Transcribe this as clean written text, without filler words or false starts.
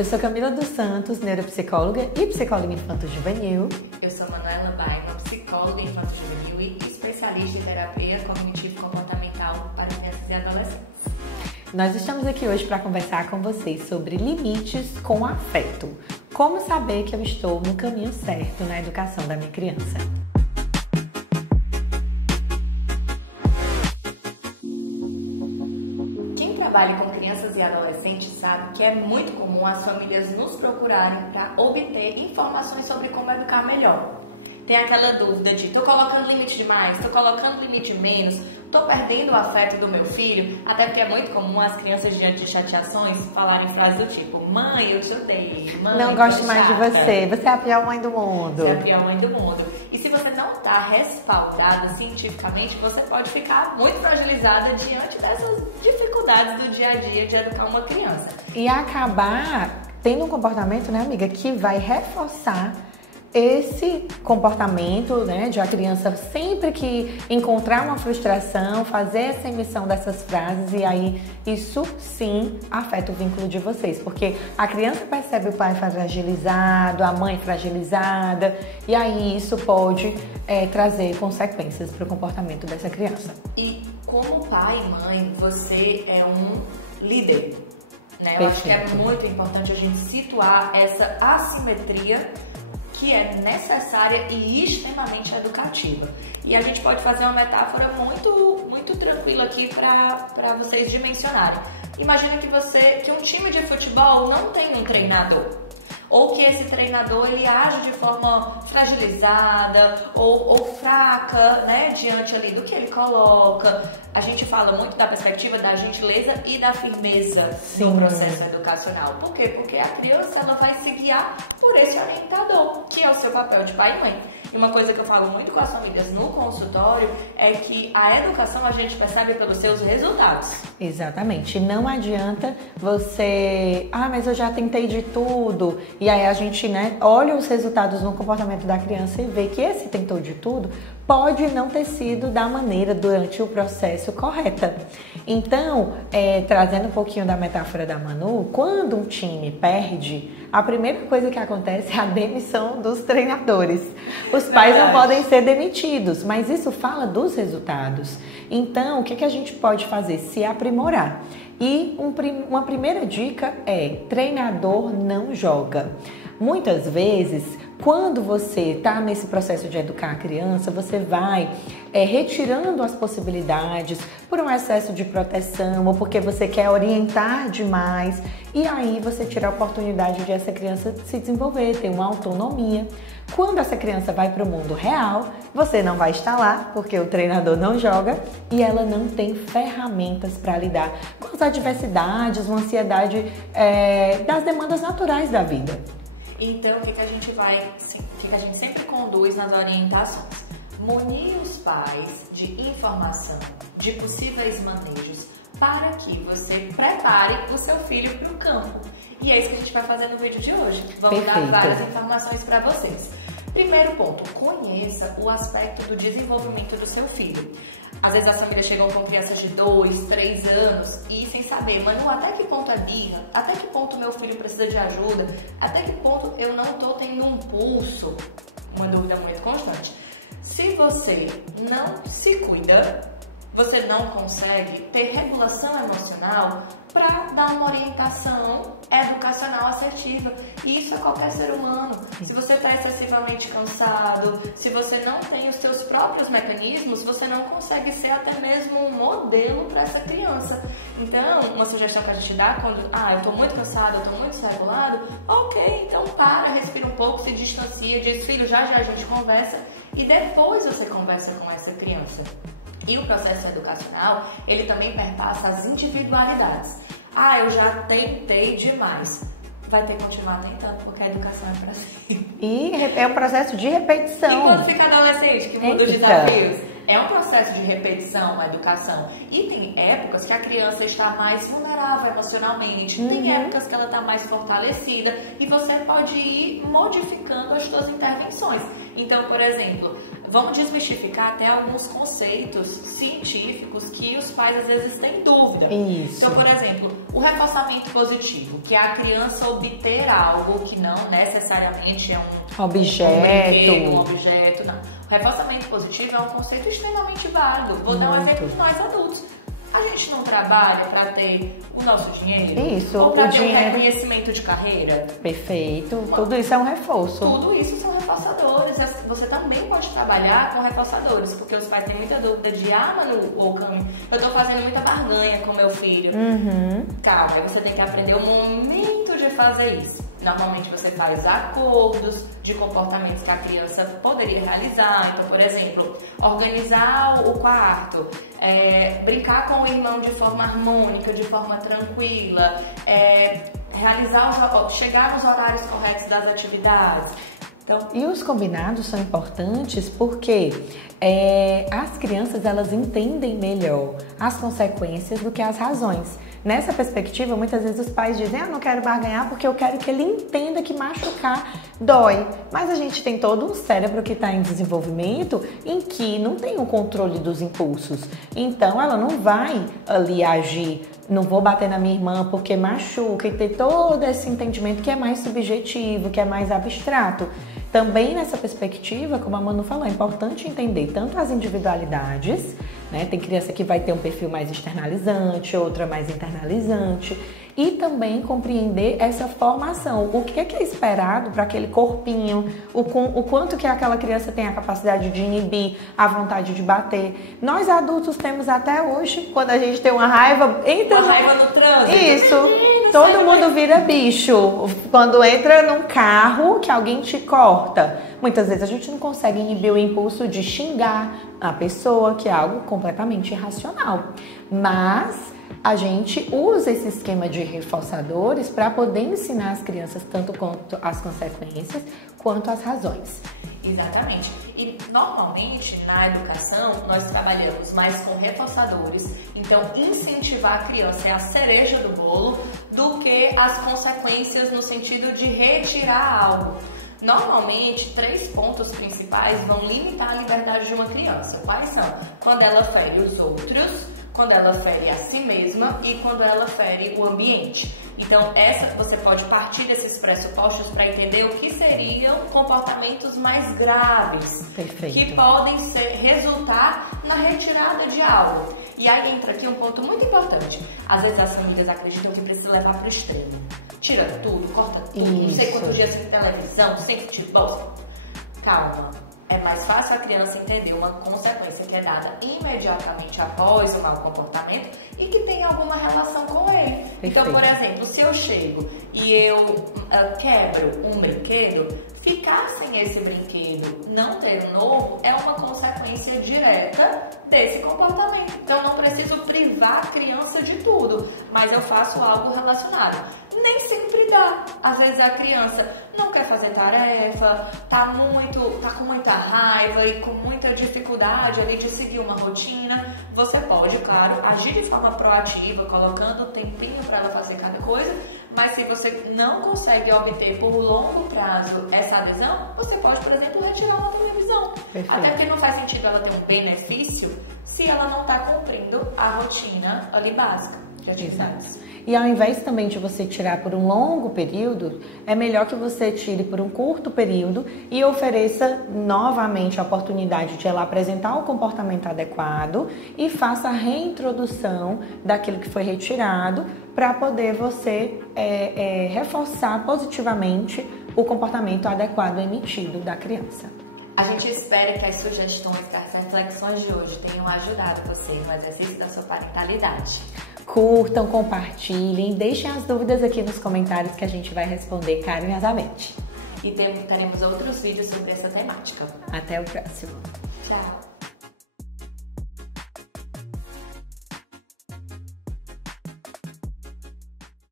Eu sou Camila dos Santos, neuropsicóloga e psicóloga infanto-juvenil. Eu sou Manuela Baima, psicóloga infanto-juvenil e especialista em terapia cognitivo-comportamental para crianças e adolescentes. Nós estamos aqui hoje para conversar com vocês sobre limites com afeto. Como saber que eu estou no caminho certo na educação da minha criança. Quem trabalha com crianças e adolescentes sabe que é muito comum as famílias nos procurarem para obter informações sobre como educar melhor. Tem aquela dúvida de tô colocando limite demais, tô colocando limite menos, tô perdendo o afeto do meu filho, até porque é muito comum as crianças diante de chateações falarem frases do tipo: mãe, eu te odeio, mãe, não gosto mais de você, você é a pior mãe do mundo. Você é a pior mãe do mundo. E se você não está respaldada cientificamente, você pode ficar muito fragilizada diante dessas dificuldades do dia a dia de educar uma criança. E acabar tendo um comportamento, né, amiga, que vai reforçar esse comportamento, né, de a criança sempre que encontrar uma frustração, fazer essa emissão dessas frases, e aí isso sim afeta o vínculo de vocês, porque a criança percebe o pai fragilizado, a mãe fragilizada, e aí isso pode trazer consequências para o comportamento dessa criança. E como pai e mãe, você é um líder, né? Eu acho que é muito importante a gente situar essa assimetria que é necessária e extremamente educativa. E a gente pode fazer uma metáfora muito tranquila aqui para vocês dimensionarem. Imagina que um time de futebol não tem um treinador, ou que esse treinador ele age de forma fragilizada ou fraca, né, diante ali do que ele coloca. A gente fala muito da perspectiva da gentileza e da firmeza no processo educacional. Por quê? Porque a criança ela vai se guiar por esse orientador, que é o seu papel de pai e mãe. E uma coisa que eu falo muito com as famílias no consultório é que a educação a gente percebe pelos seus resultados. Exatamente. Não adianta você... mas eu já tentei de tudo. E aí a gente, né, olha os resultados no comportamento da criança e vê que esse tentou de tudo pode não ter sido da maneira, durante o processo, correta. Então, trazendo um pouquinho da metáfora da Manu, quando um time perde, a primeira coisa que acontece é a demissão dos treinadores. Os pais não podem ser demitidos, mas isso fala dos resultados. Então, o que a gente pode fazer? Se aprimorar. E uma primeira dica é: treinador não joga. Muitas vezes, quando você está nesse processo de educar a criança, você vai retirando as possibilidades por um excesso de proteção ou porque você quer orientar demais, e aí você tira a oportunidade de essa criança se desenvolver, ter uma autonomia. Quando essa criança vai para o mundo real, você não vai estar lá, porque o treinador não joga e ela não tem ferramentas para lidar com as adversidades, uma ansiedade das demandas naturais da vida. Então, o que a gente sempre conduz nas orientações? Munir os pais de informação, de possíveis manejos, para que você prepare o seu filho para o campo. E é isso que a gente vai fazer no vídeo de hoje. Vamos dar várias informações para vocês. Primeiro ponto, conheça o aspecto do desenvolvimento do seu filho. Às vezes as famílias chegam com crianças de 2, 3 anos e sem saber, Manu, até que ponto é birra? Até que ponto meu filho precisa de ajuda? Até que ponto eu não estou tendo um pulso? Uma dúvida muito constante. Se você não se cuida, você não consegue ter regulação emocional para dar uma orientação educacional assertiva. E isso é qualquer ser humano. Se você está excessivamente cansado, se você não tem os seus próprios mecanismos, você não consegue ser até mesmo um modelo para essa criança. Então, uma sugestão que a gente dá quando, eu estou muito cansado, eu estou muito desregulado, ok, então respira um pouco, se distancia, diz: filho, já a gente conversa, e depois você conversa com essa criança. E o processo educacional, ele também perpassa as individualidades. Eu já tentei demais. Vai ter que continuar tentando, porque a educação é pra sempre. E é um processo de repetição. E quando fica adolescente, que muda os desafios? É um processo de repetição, a educação. E tem épocas que a criança está mais vulnerável emocionalmente, tem épocas que ela está mais fortalecida, e você pode ir modificando as suas intervenções. Então, por exemplo, vamos desmistificar até alguns conceitos científicos que os pais às vezes têm dúvida. Isso. Então, por exemplo, o reforçamento positivo, que é a criança obter algo que não necessariamente é um objeto, um objeto, não. O reforçamento positivo é um conceito extremamente válido. Vou dar um exemplo de nós adultos. A gente não trabalha para ter o nosso dinheiro? Isso, ou para ter dinheiro. um reconhecimento de carreira? Perfeito. Tudo isso é um reforço. Tudo isso são reforçadores. Você também pode trabalhar com reforçadores, porque os pais têm muita dúvida de, eu tô fazendo muita barganha com meu filho. Calma, aí você tem que aprender o momento de fazer isso. Normalmente você faz acordos de comportamentos que a criança poderia realizar. Então, por exemplo, organizar o quarto, brincar com o irmão de forma harmônica, de forma tranquila, chegar nos horários corretos das atividades. Então, e os combinados são importantes porque as crianças elas entendem melhor as consequências do que as razões. Nessa perspectiva, muitas vezes os pais dizem, não quero barganhar porque eu quero que ele entenda que machucar dói. Mas a gente tem todo um cérebro que está em desenvolvimento em que não tem o controle dos impulsos. Então, ela não vai ali agir, não vou bater na minha irmã porque machuca, e ter todo esse entendimento que é mais subjetivo, que é mais abstrato. Também nessa perspectiva, como a Manu falou, é importante entender tanto as individualidades, né? Tem criança que vai ter um perfil mais externalizante, outra mais internalizante, e também compreender essa formação. O que é esperado para aquele corpinho, o quanto que aquela criança tem a capacidade de inibir, a vontade de bater. Nós adultos temos até hoje, quando a gente tem uma raiva, raiva no trânsito. Isso, todo mundo vira bicho. Quando entra num carro que alguém te corta, muitas vezes a gente não consegue inibir o impulso de xingar a pessoa, que é algo completamente irracional. Mas a gente usa esse esquema de reforçadores para poder ensinar as crianças tanto quanto as consequências, quanto as razões. Exatamente. E normalmente na educação nós trabalhamos mais com reforçadores, então incentivar a criança é a cereja do bolo do que as consequências no sentido de retirar algo. Normalmente, 3 pontos principais vão limitar a liberdade de uma criança. Quais são? Quando ela fere os outros, quando ela fere a si mesma e quando ela fere o ambiente. Então, você pode partir desses pressupostos para entender o que seriam comportamentos mais graves. Perfeito. Que podem resultar na retirada de algo. E aí entra aqui um ponto muito importante. Às vezes as famílias acreditam que precisa levar para o extremo. Tira tudo, corta tudo, não sei quantos dias sem televisão, sem futebol. Calma. É mais fácil a criança entender uma consequência que é dada imediatamente após o mau comportamento e que tem alguma relação com ele. Perfeito. Então, por exemplo, se eu chego e eu quebro um brinquedo, ficar sem esse brinquedo, não ter um novo, é uma consequência direta desse comportamento. Então, eu não preciso privar a criança de tudo, mas eu faço algo relacionado. Nem sempre dá. Às vezes a criança não quer fazer tarefa, tá com muita raiva e com muita dificuldade ali de seguir uma rotina. Você pode, claro, agir de forma proativa, colocando um tempinho para ela fazer cada coisa, mas se você não consegue obter por longo prazo essa adesão, você pode, por exemplo, retirar uma televisão. Perfeito. Até porque não faz sentido ela ter um benefício se ela não está cumprindo a rotina ali básica de atividades. Exato. E ao invés também de você tirar por um longo período, é melhor que você tire por um curto período e ofereça novamente a oportunidade de ela apresentar o comportamento adequado e faça a reintrodução daquilo que foi retirado para poder você reforçar positivamente o comportamento adequado emitido da criança. A gente espera que as sugestões, que as reflexões de hoje tenham ajudado você no exercício da sua parentalidade. Curtam, compartilhem, deixem as dúvidas aqui nos comentários que a gente vai responder carinhosamente. E teremos outros vídeos sobre essa temática. Até o próximo. Tchau!